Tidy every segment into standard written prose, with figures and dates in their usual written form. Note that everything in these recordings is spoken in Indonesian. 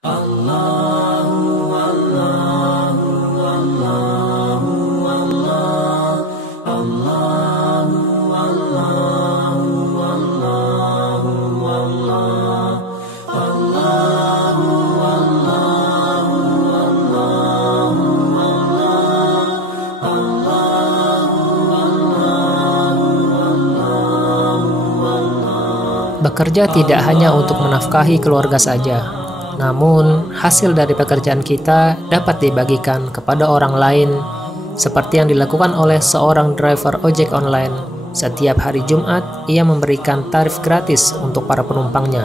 Bekerja tidak hanya untuk menafkahi keluarga saja, namun hasil dari pekerjaan kita dapat dibagikan kepada orang lain, seperti yang dilakukan oleh seorang driver ojek online. Setiap hari Jumat, ia memberikan tarif gratis untuk para penumpangnya.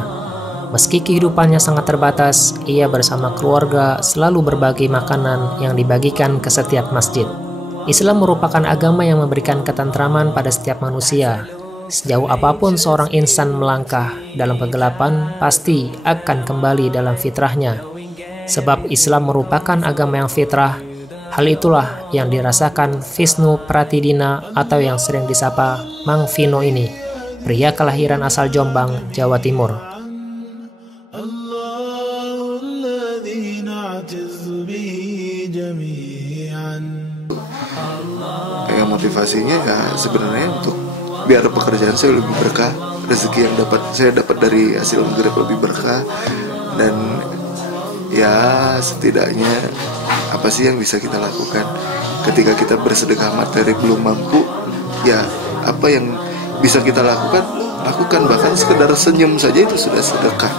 Meski kehidupannya sangat terbatas, ia bersama keluarga selalu berbagi makanan yang dibagikan ke setiap masjid. Islam merupakan agama yang memberikan ketentraman pada setiap manusia. Sejauh apapun seorang insan melangkah dalam kegelapan, pasti akan kembali dalam fitrahnya. Sebab Islam merupakan agama yang fitrah. Hal itulah yang dirasakan Visnu Pratidina atau yang sering disapa Mang Vino ini, pria kelahiran asal Jombang, Jawa Timur. Yang motivasinya ya sebenarnya untuk biar pekerjaan saya lebih berkah, rezeki yang saya dapat dari hasil menggrab lebih berkah, dan ya setidaknya apa sih yang bisa kita lakukan ketika kita bersedekah materi belum mampu, ya apa yang bisa kita lakukan, bahkan sekedar senyum saja itu sudah sedekah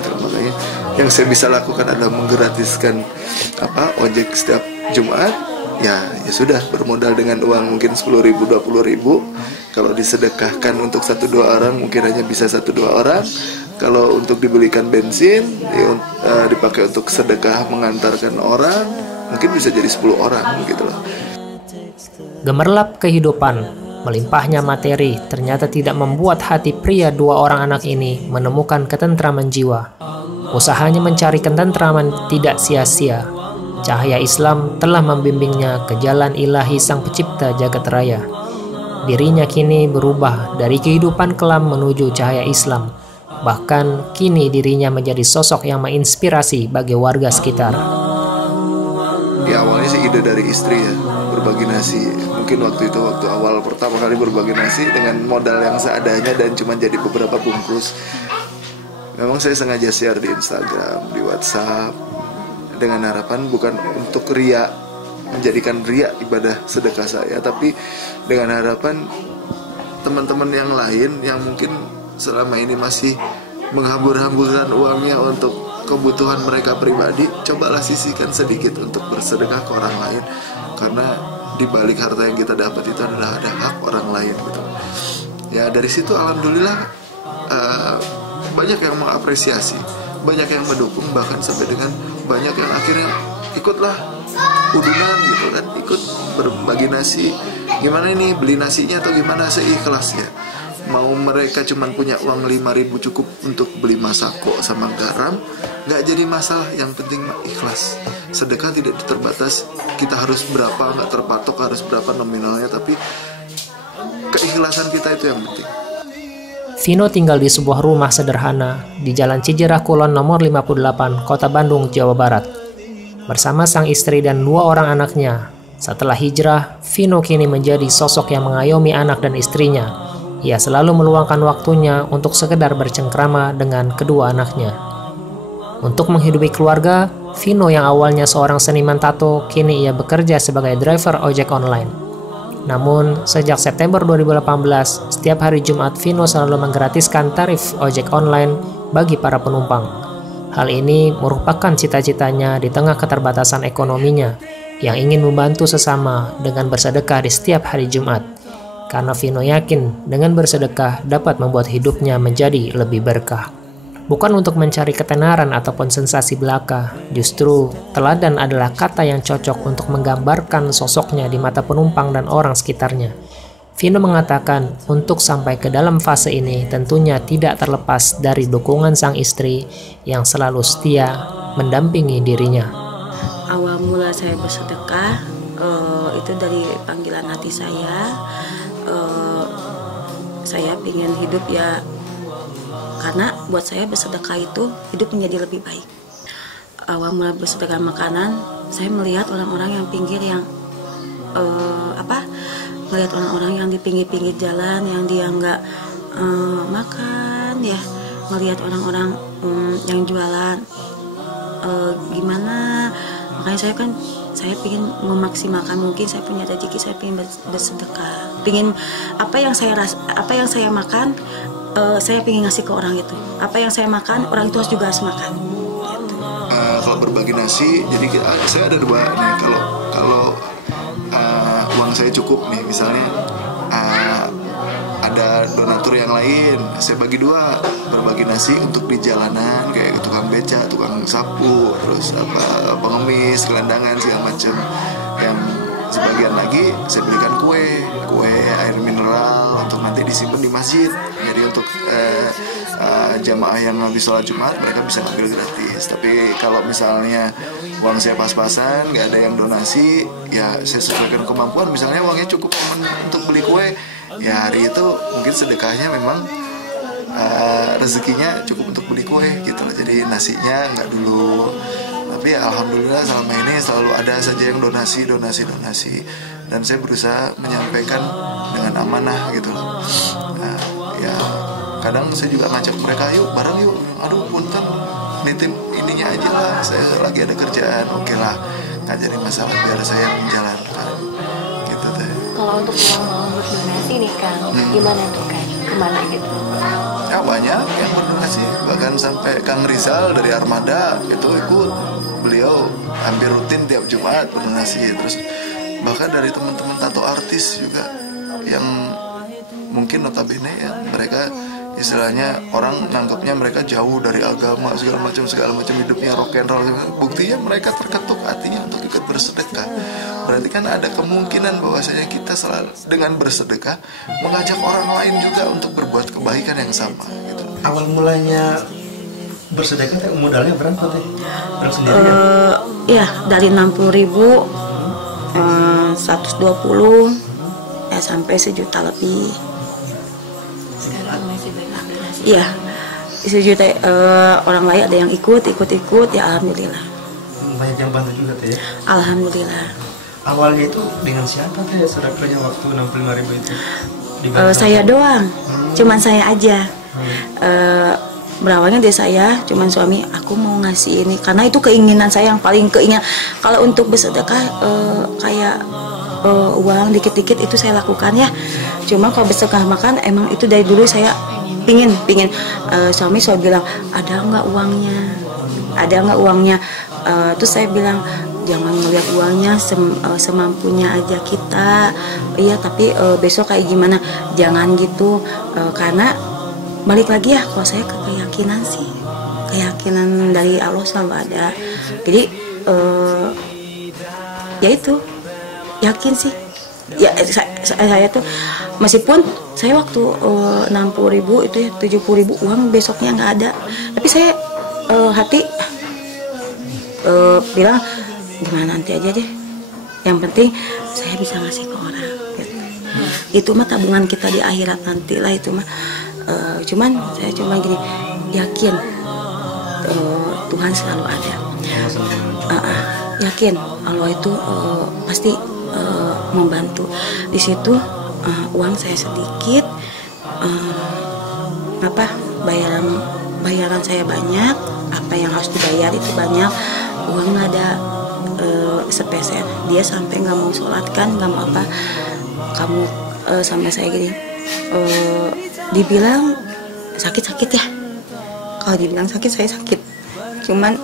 gitu. Makanya yang saya bisa lakukan adalah menggratiskan ojek setiap Jumat. Ya sudah, bermodal dengan uang mungkin 10.000, 20.000. Kalau disedekahkan untuk 1-2 orang mungkin hanya bisa 1-2 orang. Kalau untuk dibelikan bensin dipakai untuk sedekah mengantarkan orang, mungkin bisa jadi 10 orang gitu loh. Gemerlap kehidupan, melimpahnya materi ternyata tidak membuat hati pria 2 orang anak ini menemukan ketentraman jiwa. Usahanya mencari ketentraman tidak sia-sia. Cahaya Islam telah membimbingnya ke jalan ilahi Sang Pencipta Jagat Raya. Dirinya kini berubah dari kehidupan kelam menuju cahaya Islam. Bahkan kini dirinya menjadi sosok yang menginspirasi bagi warga sekitar. Ya awalnya sih ide dari istri ya, berbagi nasi. Mungkin waktu awal pertama kali berbagi nasi dengan modal yang seadanya dan cuma jadi beberapa bungkus. Memang saya sengaja share di Instagram, di WhatsApp, dengan harapan bukan untuk menjadikan ria ibadah sedekah saya, tapi dengan harapan teman-teman yang lain yang mungkin selama ini masih menghambur-hamburkan uangnya untuk kebutuhan mereka pribadi, cobalah sisihkan sedikit untuk bersedekah ke orang lain, karena di balik harta yang kita dapat itu adalah ada hak orang lain gitu. Ya dari situ alhamdulillah banyak yang mengapresiasi, banyak yang mendukung, bahkan sampai dengan banyak yang akhirnya ikutlah udunan gitu kan, ikut berbagi nasi. Gimana ini beli nasinya atau gimana, seikhlasnya. Mau mereka cuman punya uang 5.000 cukup untuk beli masako sama garam, nggak jadi masalah. Yang penting ikhlas. Sedekah tidak terbatas kita harus berapa, nggak terpatok harus berapa nominalnya, tapi keikhlasan kita itu yang penting. Vino tinggal di sebuah rumah sederhana di Jalan Cijerah Kulon nomor 58, Kota Bandung, Jawa Barat. Bersama sang istri dan 2 orang anaknya. Setelah hijrah, Vino kini menjadi sosok yang mengayomi anak dan istrinya. Ia selalu meluangkan waktunya untuk sekedar bercengkrama dengan kedua anaknya. Untuk menghidupi keluarga, Vino yang awalnya seorang seniman tato, kini ia bekerja sebagai driver ojek online. Namun, sejak September 2018, setiap hari Jumat Vino selalu menggratiskan tarif ojek online bagi para penumpang. Hal ini merupakan cita-citanya di tengah keterbatasan ekonominya, yang ingin membantu sesama dengan bersedekah di setiap hari Jumat. Karena Vino yakin dengan bersedekah dapat membuat hidupnya menjadi lebih berkah. Bukan untuk mencari ketenaran ataupun sensasi belaka, justru teladan adalah kata yang cocok untuk menggambarkan sosoknya di mata penumpang dan orang sekitarnya. Vino mengatakan untuk sampai ke dalam fase ini tentunya tidak terlepas dari dukungan sang istri yang selalu setia mendampingi dirinya. Awal mula saya bersedekah itu dari panggilan hati saya. Saya ingin hidup ya, karena buat saya bersedekah itu hidup menjadi lebih baik. awal mula bersedekah makanan, saya melihat orang-orang yang pinggir yang melihat orang-orang yang di pinggir-pinggir jalan yang dia nggak makan ya, melihat orang-orang yang jualan gimana. Makanya saya ingin memaksimalkan, mungkin saya punya rezeki, saya ingin bersedekah, ingin apa yang saya makan, saya ingin ngasih ke orang itu. Apa yang saya makan, orang itu juga harus makan gitu. Kalau berbagi nasi, jadi saya ada dua nih. Kalau uang saya cukup nih, misalnya ada donatur yang lain, saya bagi dua, berbagi nasi untuk di jalanan kayak tukang beca, tukang sapu, terus pengemis, gelandangan segala macam. Yang sebagian lagi saya berikan kue, air mineral untuk nanti disimpan di masjid. Jadi untuk jamaah yang habis sholat Jumat mereka bisa ambil gratis. Tapi kalau misalnya uang saya pas-pasan, nggak ada yang donasi, ya saya sesuaikan kemampuan. Misalnya uangnya cukup untuk beli kue, ya hari itu mungkin sedekahnya memang rezekinya cukup untuk beli kue gitu. Jadi nasinya nggak dulu. Tapi ya, alhamdulillah selama ini selalu ada saja yang donasi. Dan saya berusaha menyampaikan dengan amanah gitu loh. Ya kadang saya juga ngajak mereka, yuk bareng yuk, aduh punten nitip ininya aja lah, saya lagi ada kerjaan, oke lah, nggak jadi masalah, biar saya menjalankan gitu deh. Kalau untuk uang berdonasi nih Kang, gimana tuh Kang, kemana gitu? Ya banyak yang berdonasi, bahkan sampai Kang Rizal dari Armada itu ikut, beliau hampir rutin tiap Jumat berdonasi. Terus bahkan dari teman-teman tato artis juga yang mungkin notabene ya, mereka istilahnya orang nganggapnya mereka jauh dari agama segala macam hidupnya rock and roll, buktinya mereka terketuk hatinya untuk ikut bersedekah. Berarti kan ada kemungkinan bahwasanya kita selalu dengan bersedekah mengajak orang lain juga untuk berbuat kebaikan yang sama gitu. Awal mulanya bersedekah modalnya berapa teh? Berapa sendiri? Iya, dari 60.000 120 ya sampai 1 juta lebih. Sekarang masih banyak donasi. Iya, 1 juta orang lain ada yang ikut ya, alhamdulillah. Banyak yang bantu juga teh ya? Alhamdulillah. Awalnya itu dengan siapa teh sedekahnya waktu 65.000 itu? Saya doang, cuman saya aja. Berawalnya dari saya, cuman suami, aku mau ngasih ini karena itu keinginan saya yang paling keinginan. Kalau untuk bersedekah kayak uang dikit-dikit itu saya lakukan ya. Cuma kalau bersedekah makan emang itu dari dulu saya pingin. Suami bilang, ada nggak uangnya? Terus saya bilang, jangan ngeliat uangnya, semampunya aja kita. Iya, tapi besok kayak gimana? Jangan gitu, karena balik lagi ya, kalau saya keyakinan sih, keyakinan dari Allah selalu ada. Jadi ya itu yakin sih. Ya saya tuh meskipun saya waktu 60.000 itu ya 70.000 uang besoknya nggak ada, tapi saya hati bilang gimana nanti aja deh. Yang penting saya bisa ngasih ke orang. Gitu. Itu mah tabungan kita di akhirat nanti lah itu mah. Cuman saya cuma gini, yakin Tuhan selalu ada. Yakin Allah itu pasti membantu. Di situ uang saya sedikit, bayaran saya banyak, apa yang harus dibayar itu banyak, uang nggak ada sepeser. Dia sampai nggak mau sholat kan, nggak mau apa, kamu sampai saya gini. Dibilang sakit ya, kalau dibilang sakit saya sakit, cuman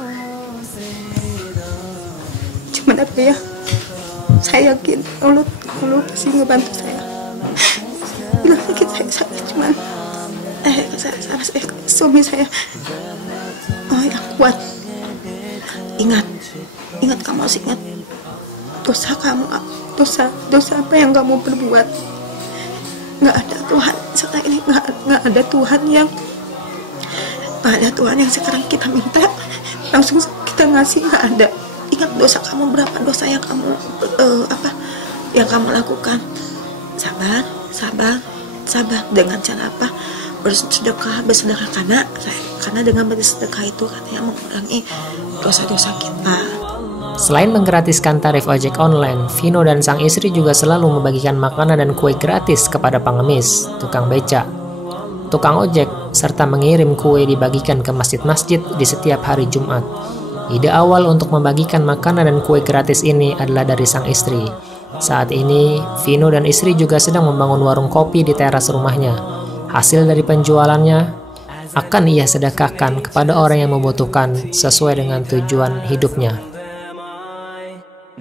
apa ya, saya yakin Allah pasti ngebantu saya. Bilang sakit saya sakit, cuman suami saya yang kuat. Ingat kamu harus ingat dosa kamu, dosa apa yang kamu perbuat. Nggak ada Tuhan setelah ini, nggak ada Tuhan yang sekarang kita minta langsung kita ngasih, nggak ada. Ingat dosa kamu berapa, dosa yang kamu yang kamu lakukan. Sabar dengan cara apa? Bersedekah karena karena dengan bersedekah itu katanya mengurangi dosa-dosa kita. Selain menggratiskan tarif ojek online, Vino dan sang istri juga selalu membagikan makanan dan kue gratis kepada pengemis, tukang beca, tukang ojek, serta mengirim kue dibagikan ke masjid-masjid di setiap hari Jumat. Ide awal untuk membagikan makanan dan kue gratis ini adalah dari sang istri. Saat ini, Vino dan istri juga sedang membangun warung kopi di teras rumahnya. Hasil dari penjualannya akan ia sedekahkan kepada orang yang membutuhkan sesuai dengan tujuan hidupnya.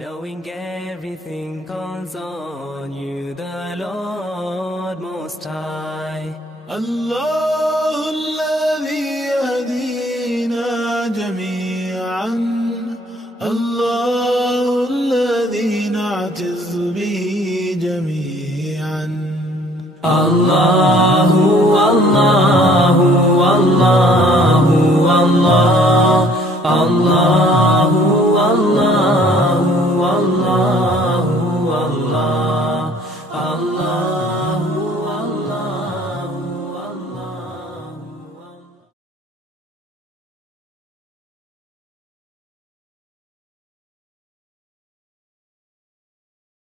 Knowing everything comes on you, the Lord Most High. الله الذي يهدينا جميعا الله الذي نعتز به جميعا الله الله الله الله الله الله الله